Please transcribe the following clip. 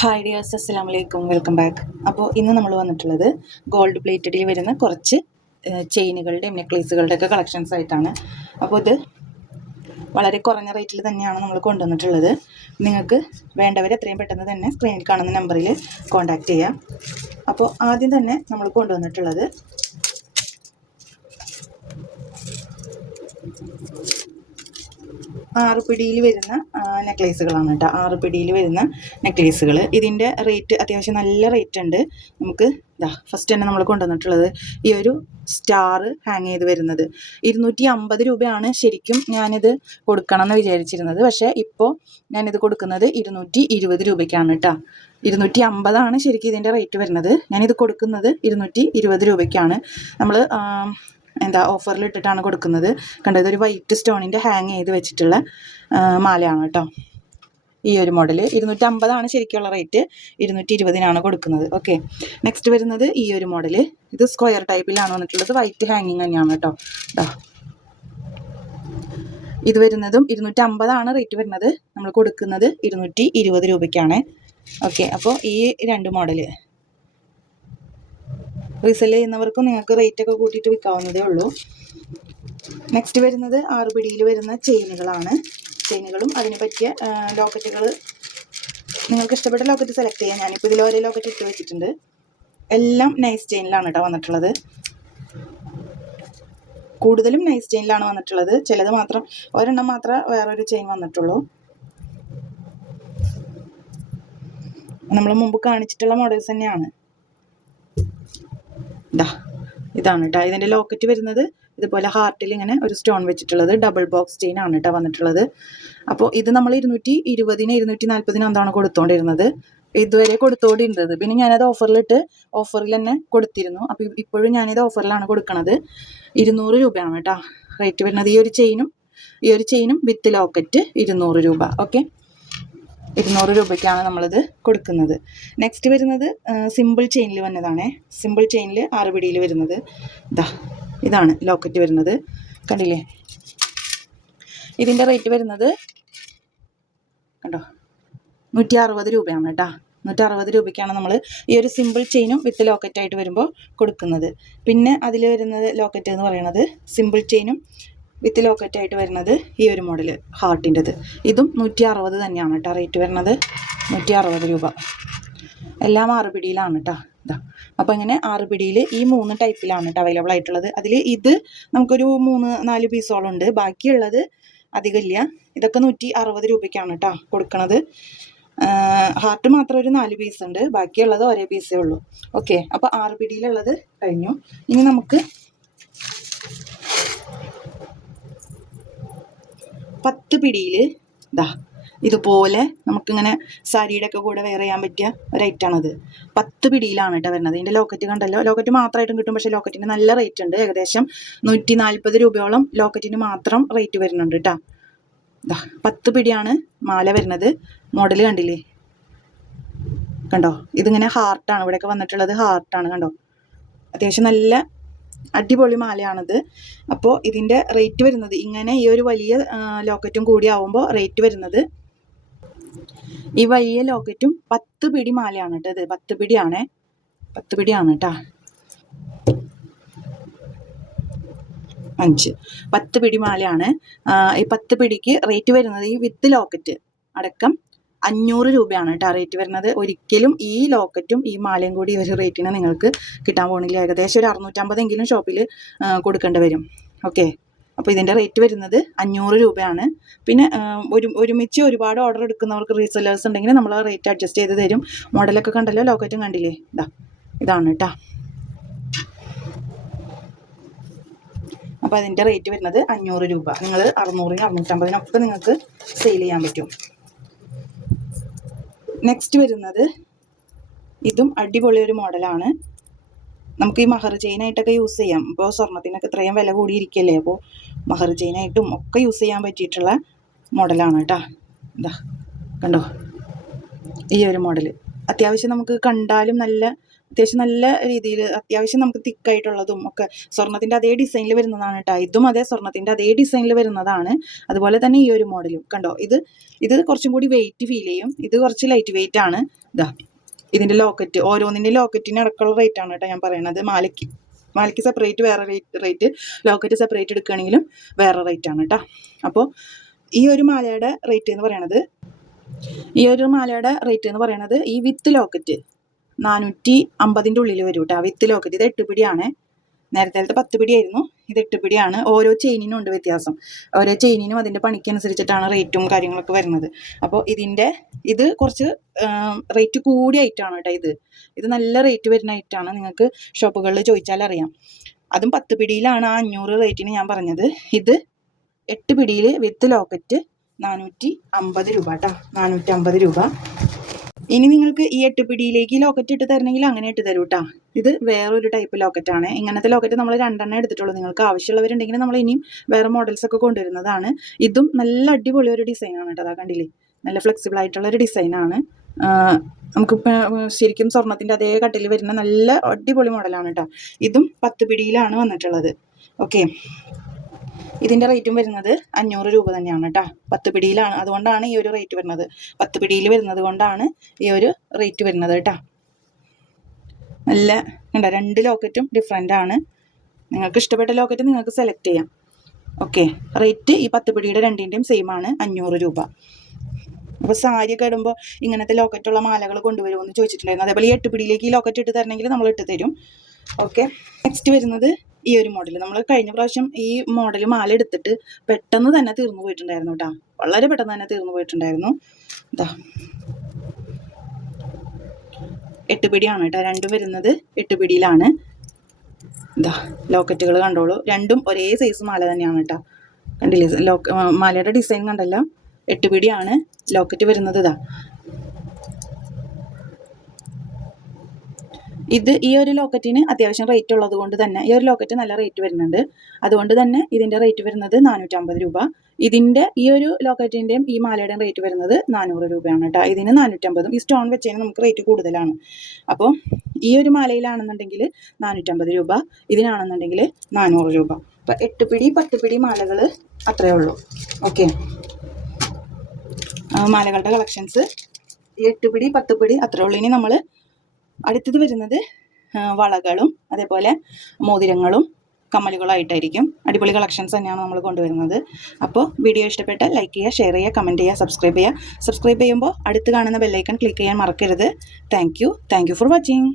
Hi dears, അസ്സലാമു അലൈക്കും, welcome back. അപ്പോൾ ഇന്ന് നമ്മൾ വന്നിട്ടുള്ളത് ഗോൾഡ് പ്ലേറ്റഡിൽ വരുന്ന കുറച്ച് ചെയിനുകളുടെയും നെക്ലേസുകളുടെ ഒക്കെ കളക്ഷൻസ് ആയിട്ടാണ്. അപ്പോൾ ഇത് വളരെ കുറഞ്ഞ റേറ്റിൽ തന്നെയാണ് നമ്മൾ കൊണ്ടുവന്നിട്ടുള്ളത്. നിങ്ങൾക്ക് വേണ്ടവർ എത്രയും പെട്ടെന്ന് തന്നെ സ്ക്രീനിൽ കാണുന്ന നമ്പറിൽ കോൺടാക്റ്റ് ചെയ്യാം. അപ്പോൾ ആദ്യം തന്നെ നമ്മൾ കൊണ്ടുവന്നിട്ടുള്ളത് ആറുപിടിയിൽ വരുന്ന നെക്ലേസുകളാണ് കേട്ടോ. ആറുപിടിയിൽ വരുന്ന നെക്ലേസുകൾ. ഇതിൻ്റെ റേറ്റ് അത്യാവശ്യം നല്ല റേറ്റ് ഉണ്ട്. നമുക്ക് ഫസ്റ്റ് തന്നെ നമ്മൾ കൊണ്ടുവന്നിട്ടുള്ളത് ഈ ഒരു സ്റ്റാർ ഹാങ് ചെയ്ത് വരുന്നത് 250 രൂപയാണ് ശരിക്കും ഞാനിത് കൊടുക്കണം എന്ന് വിചാരിച്ചിരുന്നത്. പക്ഷേ ഇപ്പോൾ ഞാനിത് കൊടുക്കുന്നത് 220 രൂപയ്ക്കാണ് കേട്ടോ. 250 ശരിക്കും ഇതിൻ്റെ റേറ്റ് വരുന്നത്. ഞാനിത് കൊടുക്കുന്നത് 220 രൂപയ്ക്കാണ്. നമ്മൾ ഓഫറിൽ ഇട്ടിട്ടാണ് കൊടുക്കുന്നത്. കണ്ടത് ഇതൊരു വൈറ്റ് സ്റ്റോണിൻ്റെ ഹാങ് ചെയ്ത് വെച്ചിട്ടുള്ള മാലയാണ് കേട്ടോ. ഈ ഒരു മോഡൽ 250 ശരിക്കുള്ള റേറ്റ്. 220 കൊടുക്കുന്നത്. ഓക്കെ, നെക്സ്റ്റ് വരുന്നത് ഈ ഒരു മോഡൽ. ഇത് സ്ക്വയർ ടൈപ്പിലാണ് വന്നിട്ടുള്ളത്. വൈറ്റ് ഹാങ്ങിങ് തന്നെയാണ് കേട്ടോ. ഇത് വരുന്നതും 250 റേറ്റ് വരുന്നത്. നമ്മൾ കൊടുക്കുന്നത് 220 രൂപയ്ക്കാണ്. ഓക്കെ, അപ്പോൾ ഈ രണ്ട് മോഡൽ റീസെൽ ചെയ്യുന്നവർക്കും നിങ്ങൾക്ക് റേറ്റ് ഒക്കെ കൂട്ടിയിട്ട് വിൽക്കാവുന്നതേ ഉള്ളൂ. നെക്സ്റ്റ് വരുന്നത് ആറുപിടിയിൽ വരുന്ന ചെയിനുകളാണ്. ചെയിനുകളും അതിന് പറ്റിയ ലോക്കറ്റുകൾ. നിങ്ങൾക്ക് ഇഷ്ടപ്പെട്ട ലോക്കറ്റ് സെലക്ട് ചെയ്യാം. ഞാനിപ്പോൾ ഇതിൽ ഓരോ ലോക്കറ്റ് ഇട്ട് വെച്ചിട്ടുണ്ട്. എല്ലാം നൈസ് ചെയിനിലാണ് കേട്ടോ വന്നിട്ടുള്ളത്. കൂടുതലും നൈസ് ചെയിനിലാണ് വന്നിട്ടുള്ളത്. ചിലത് മാത്രം, ഒരെണ്ണം മാത്രമേ വേറൊരു ചെയിൻ വന്നിട്ടുള്ളൂ. നമ്മൾ മുമ്പ് കാണിച്ചിട്ടുള്ള മോഡൽസ് തന്നെയാണ്. ഇതാണ് കേട്ടോ. ഇതിൻ്റെ ലോക്കറ്റ് വരുന്നത് ഇതുപോലെ ഹാർട്ടിൽ ഇങ്ങനെ ഒരു സ്റ്റോൺ വെച്ചിട്ടുള്ളത് ഡബിൾ ബോക്സ് ചെയിൻ ആണ് കേട്ടോ വന്നിട്ടുള്ളത്. അപ്പോൾ ഇത് നമ്മൾ 220 240 എന്താണ് കൊടുത്തോണ്ടിരുന്നത്. ഇതുവരെ കൊടുത്തോണ്ടിരുന്നത്. പിന്നെ ഞാനത് ഓഫറിൽ തന്നെ കൊടുത്തിരുന്നു. അപ്പോൾ ഇപ്പോഴും ഞാനിത് ഓഫറിലാണ് കൊടുക്കണത്. 200 രൂപയാണ് കേട്ടോ റേറ്റ് വരുന്നത്. ഈ ഒരു ചെയിനും വിത്ത് ലോക്കറ്റ് 200 രൂപ. ഓക്കെ, 200 രൂപയ്ക്കാണ് നമ്മളിത് കൊടുക്കുന്നത്. നെക്സ്റ്റ് വരുന്നത് സിമ്പിൾ ചെയിനിൽ വന്നതാണേ. സിമ്പിൾ ചെയിനിൽ ആറുപിടിയിൽ വരുന്നത് ഇതാണ് ലോക്കറ്റ് വരുന്നത്. കണ്ടില്ലേ? ഇതിൻ്റെ റേറ്റ് വരുന്നത് കണ്ടോ 160 രൂപയാണ് കേട്ടോ. 160 രൂപയ്ക്കാണ് നമ്മൾ ഈ ഒരു സിമ്പിൾ ചെയിനും വിത്ത് ലോക്കറ്റായിട്ട് വരുമ്പോൾ കൊടുക്കുന്നത്. പിന്നെ അതിൽ വരുന്നത് ലോക്കറ്റ് എന്ന് പറയുന്നത് സിമ്പിൾ ചെയിനും വിത്ത് ലോക്കറ്റായിട്ട് വരുന്നത് ഈ ഒരു മോഡൽ ഹാർട്ടിൻ്റെത്. ഇതും 160 തന്നെയാണ് കേട്ടോ റേറ്റ് വരുന്നത്. 160 രൂപ. എല്ലാം ആറുപിടിയിലാണ് കേട്ടോ. അപ്പോൾ ഇങ്ങനെ ആറുപിടിയിൽ ഈ 3 ടൈപ്പിലാണ് കേട്ടോ അവൈലബിൾ ആയിട്ടുള്ളത്. അതിൽ ഇത് നമുക്കൊരു 3-4 പീസോളം ഉണ്ട്. ബാക്കിയുള്ളത് അധികമില്ല. ഇതൊക്കെ 160 രൂപയ്ക്കാണ് കേട്ടോ കൊടുക്കണത്. ഹാർട്ട് മാത്രം ഒരു 4 പീസ് ഉണ്ട്. ബാക്കിയുള്ളത് ഒരേ പീസേ ഉള്ളൂ. ഓക്കെ, അപ്പോൾ ആറുപിടിയിലുള്ളത് കഴിഞ്ഞു. ഇനി നമുക്ക് 10 പിടിയിൽ ഇതുപോലെ നമുക്കിങ്ങനെ സാരിയുടെ ഒക്കെ കൂടെ വെയർ ചെയ്യാൻ പറ്റിയ ഒരു ഐറ്റാണത്. 10 പിടിയിലാണ് കേട്ടോ വരുന്നത്. ഇതിൻ്റെ ലോക്കറ്റ് കണ്ടല്ലോ. ലോക്കറ്റ് മാത്രമായിട്ടും കിട്ടും. പക്ഷേ ലോക്കറ്റിന് നല്ല റേറ്റ് ഉണ്ട്. ഏകദേശം 140 രൂപയോളം ലോക്കറ്റിന് മാത്രം റേറ്റ് വരുന്നുണ്ട് കേട്ടോ. 10 പിടിയാണ് മാല വരുന്നത്. മോഡൽ കണ്ടില്ലേ? കണ്ടോ? ഇതിങ്ങനെ ഹാർട്ടാണ് ഇവിടെയൊക്കെ വന്നിട്ടുള്ളത്. ഹാർട്ടാണ് കണ്ടോ. അത്യാവശ്യം നല്ല അടിപൊളി മാലയാണിത്. അപ്പോൾ ഇതിൻ്റെ റേറ്റ് വരുന്നത് ഇങ്ങനെ ഈ ഒരു വലിയ ലോക്കറ്റും കൂടി ആവുമ്പോൾ റേറ്റ് വരുന്നത്, ഈ വലിയ ലോക്കറ്റും 10 പിടി മാലയാണ് കേട്ടോ. ഇത് 10 പിടിയാണ്. 10 പിടിയാണ് കേട്ടോ. 10 പിടി മാലയാണ്. ഈ 10 പിടിക്ക് റേറ്റ് വരുന്നത് ഈ വിത്ത് ലോക്കറ്റ് അടക്കം 500 രൂപയാണ് കേട്ടോ റേറ്റ് വരുന്നത്. ഒരിക്കലും ഈ ലോക്കറ്റും ഈ മാലയും കൂടി ഒരു റേറ്റിന് നിങ്ങൾക്ക് കിട്ടാൻ പോകുന്നില്ല. ഏകദേശം ഒരു 650 ഷോപ്പിൽ കൊടുക്കേണ്ടി വരും. ഓക്കെ, അപ്പോൾ ഇതിൻ്റെ റേറ്റ് വരുന്നത് 500 രൂപയാണ്. പിന്നെ ഒരുമിച്ച് ഒരുപാട് ഓർഡർ എടുക്കുന്നവർക്ക് റീസെല്ലേഴ്സ് ഉണ്ടെങ്കിൽ നമ്മൾ റേറ്റ് അഡ്ജസ്റ്റ് ചെയ്ത് തരും. മോഡലൊക്കെ കണ്ടല്ലോ, ലോക്കറ്റും കണ്ടില്ലേ? ഇതാണ് കേട്ടോ. അപ്പോൾ അതിൻ്റെ റേറ്റ് വരുന്നത് 500 രൂപ. നിങ്ങൾ 600 650 നിങ്ങൾക്ക് സെയിൽ ചെയ്യാൻ പറ്റും. നെക്സ്റ്റ് വരുന്നത് ഇതും അടിപൊളി ഒരു മോഡലാണ്. നമുക്ക് ഈ മഹർ ചെയിനായിട്ടൊക്കെ യൂസ് ചെയ്യാം. ഇപ്പോൾ സ്വർണ്ണത്തിനൊക്കെ ഇത്രയും വില കൂടിയിരിക്കല്ലേ. അപ്പോൾ മഹർ ചെയിനായിട്ടും ഒക്കെ യൂസ് ചെയ്യാൻ പറ്റിയിട്ടുള്ള മോഡലാണ് കേട്ടോ. കണ്ടോ? ഈ ഒരു മോഡൽ അത്യാവശ്യം നമുക്ക് കണ്ടാലും അത്യാവശ്യം നല്ല രീതിയിൽ അത്യാവശ്യം നമുക്ക് തിക്കായിട്ടുള്ളതും ഒക്കെ സ്വർണ്ണത്തിൻ്റെ അതേ ഡിസൈനിൽ വരുന്നതാണ് കേട്ടോ. ഇതും അതേ സ്വർണ്ണത്തിൻ്റെ അതേ ഡിസൈനിൽ വരുന്നതാണ്. അതുപോലെ തന്നെ ഈ ഒരു മോഡലും കണ്ടോ. ഇത് കുറച്ചും കൂടി വെയിറ്റ് ഫീൽ ചെയ്യും. ഇത് കുറച്ച് ലൈറ്റ് വെയിറ്റ് ആണ്. ഇതാ ഇതിൻ്റെ ലോക്കറ്റ്, ഓരോന്നിൻ്റെ ലോക്കറ്റിന് അടക്കമുള്ള റേറ്റാണ് കേട്ടോ ഞാൻ പറയണത്. മാലയ്ക്ക് സെപ്പറേറ്റ് വേറെ റേറ്റ്, ലോക്കറ്റ് സെപ്പറേറ്റ് എടുക്കുകയാണെങ്കിലും വേറെ റേറ്റാണ് കേട്ടോ. അപ്പോൾ ഈ ഒരു മാലയുടെ റേറ്റ് എന്ന് പറയണത് ഈ വിത്ത് ലോക്കറ്റ് 450 ഉള്ളിൽ വരും കേട്ടോ. വിത്ത് ലോക്കറ്റ് ഇത് 8 പിടിയാണ്. നേരത്തെ 10 പിടിയായിരുന്നു, ഇത് 8 പിടിയാണ്. ഓരോ ചെയിനിനും ഉണ്ട് വ്യത്യാസം. ഓരോ ചെയിനിനും അതിൻ്റെ പണിക്കനുസരിച്ചിട്ടാണ് റേറ്റും കാര്യങ്ങളൊക്കെ വരുന്നത്. അപ്പോൾ ഇത് കുറച്ച് റേറ്റ് കൂടിയ ഐറ്റമാണ് കേട്ടോ. ഇത് നല്ല റേറ്റ് വരുന്ന ഐറ്റമാണ്. നിങ്ങൾക്ക് ഷോപ്പുകളിൽ ചോദിച്ചാൽ അറിയാം. അതും 10 പിടിയിലാണ് 500 റേറ്റിന് ഞാൻ പറഞ്ഞത്. ഇത് 8 പിടിയിൽ വിത്ത് ലോക്കറ്റ് 450 രൂപ കേട്ടോ. 450 രൂപ. ഇനി നിങ്ങൾക്ക് ഈ 8 പിടിയിലേക്ക് ലോക്കറ്റ് ഇട്ട് തരണമെങ്കിൽ അങ്ങനെ ഇട്ട് തരൂ കേട്ടോ. ഇത് വേറൊരു ടൈപ്പ് ലോക്കറ്റാണ്. ഇങ്ങനത്തെ ലോക്കറ്റ് നമ്മൾ 2 എടുത്തിട്ടുള്ളൂ. നിങ്ങൾക്ക് ആവശ്യമുള്ളവരുണ്ടെങ്കിൽ നമ്മൾ ഇനിയും വേറെ മോഡൽസൊക്കെ കൊണ്ടുവരുന്നതാണ്. ഇതും നല്ല അടിപൊളി ഒരു ഡിസൈനാണ് കേട്ടോ. അതാ കണ്ടില്ലേ, നല്ല ഫ്ലെക്സിബിൾ ആയിട്ടുള്ളൊരു ഡിസൈനാണ്. നമുക്കിപ്പോൾ ശരിക്കും സ്വർണത്തിൻ്റെ അതേ കട്ടിൽ വരുന്ന നല്ല അടിപൊളി മോഡലാണ് കേട്ടോ. ഇതും 10 പിടിയിലാണ് വന്നിട്ടുള്ളത്. ഓക്കെ, ഇതിൻ്റെ റേറ്റും വരുന്നത് 500 രൂപ തന്നെയാണ് കേട്ടോ. 10 പിടിയിലാണ്, അതുകൊണ്ടാണ് ഈ ഒരു റേറ്റ് വരുന്നത്. 10 പിടിയിൽ വരുന്നത് കൊണ്ടാണ് ഈ ഒരു റേറ്റ് വരുന്നത് കേട്ടോ. നല്ല കണ്ടോ, 2 ലോക്കറ്റും ഡിഫറെൻ്റ് ആണ്. നിങ്ങൾക്ക് ഇഷ്ടപ്പെട്ട ലോക്കറ്റ് നിങ്ങൾക്ക് സെലക്ട് ചെയ്യാം. ഓക്കെ, റേറ്റ് ഈ 10 പിടിയുടെ 2ൻ്റെയും സെയിം ആണ്, 500 രൂപ. അപ്പോൾ സാരിയൊക്കെ ഇടുമ്പോൾ ഇങ്ങനത്തെ ലോക്കറ്റുള്ള മാലകൾ കൊണ്ടുവരുമോ എന്ന് ചോദിച്ചിട്ടുണ്ടായിരുന്നു. അതേപോലെ ഈ 8 പിടിയിലേക്ക് ഈ ലോക്കറ്റ് ഇട്ട് തരണമെങ്കിൽ നമ്മൾ ഇട്ട് തരും. ഓക്കെ, നെക്സ്റ്റ് വരുന്നത് ഈ ഒരു മോഡൽ. നമ്മൾ കഴിഞ്ഞ പ്രാവശ്യം ഈ മോഡൽ മാല എടുത്തിട്ട് പെട്ടെന്ന് തന്നെ തീർന്നു പോയിട്ടുണ്ടായിരുന്നു കേട്ടോ. വളരെ പെട്ടെന്ന് തന്നെ തീർന്നു പോയിട്ടുണ്ടായിരുന്നു. ഇതാ 8 പിടിയാണ് കേട്ടോ. 2 വരുന്നത് 8 പിടിയിലാണ്. ഇതാ ലോക്കറ്റുകൾ കണ്ടോളൂ, 2 ഒരേ സൈസ് മാല തന്നെയാണ് കേട്ടോ. കണ്ടില്ലേ മാലയുടെ ഡിസൈൻ കണ്ടല്ലോ. 8 പിടിയാണ് ലോക്കറ്റ് വരുന്നത്. ഈ ഒരു ലോക്കറ്റിന് അത്യാവശ്യം റേറ്റ് ഉള്ളത് കൊണ്ട് തന്നെ ഈ ഒരു ലോക്കറ്റ് നല്ല റേറ്റ് വരുന്നുണ്ട്. അതുകൊണ്ട് തന്നെ ഇതിൻ്റെ റേറ്റ് വരുന്നത് 450 രൂപ. ഇതിൻ്റെ ഈ ഒരു ലോക്കറ്റിൻ്റെയും ഈ മാലയുടെയും റേറ്റ് വരുന്നത് 400 രൂപയാണ് കേട്ടോ. ഇതിന് 450. ഈ സ്റ്റോൺ വെച്ചതിന് നമുക്ക് റേറ്റ് കൂടുതലാണ്. അപ്പോൾ ഈ ഒരു മാലയിലാണെന്നുണ്ടെങ്കിൽ 450 രൂപ, ഇതിനാണെന്നുണ്ടെങ്കിൽ 400 രൂപ. അപ്പോൾ 8 പിടി 10 പിടി മാലകൾ അത്രയേ ഉള്ളൂ. ഓക്കെ, മാലകളുടെ കളക്ഷൻസ് 8 പിടി 10 പിടി അത്രയേ ഉള്ളൂ. ഇനി നമ്മൾ അടുത്തത് വരുന്നത് വളകളും അതേപോലെ മോതിരങ്ങളും കമ്മലുകളായിട്ടായിരിക്കും. അടിപൊളി കളക്ഷൻസ് തന്നെയാണ് നമ്മൾ കൊണ്ടുവരുന്നത്. അപ്പോൾ വീഡിയോ ഇഷ്ടപ്പെട്ടാൽ ലൈക്ക് ചെയ്യുക, ഷെയർ ചെയ്യുക, കമൻറ്റ് ചെയ്യുക, സബ്സ്ക്രൈബ് ചെയ്യുക. സബ്സ്ക്രൈബ് ചെയ്യുമ്പോൾ അടുത്ത് കാണുന്ന ബെല്ലൈക്കൺ ക്ലിക്ക് ചെയ്യാൻ മറക്കരുത്. Thank you for watching.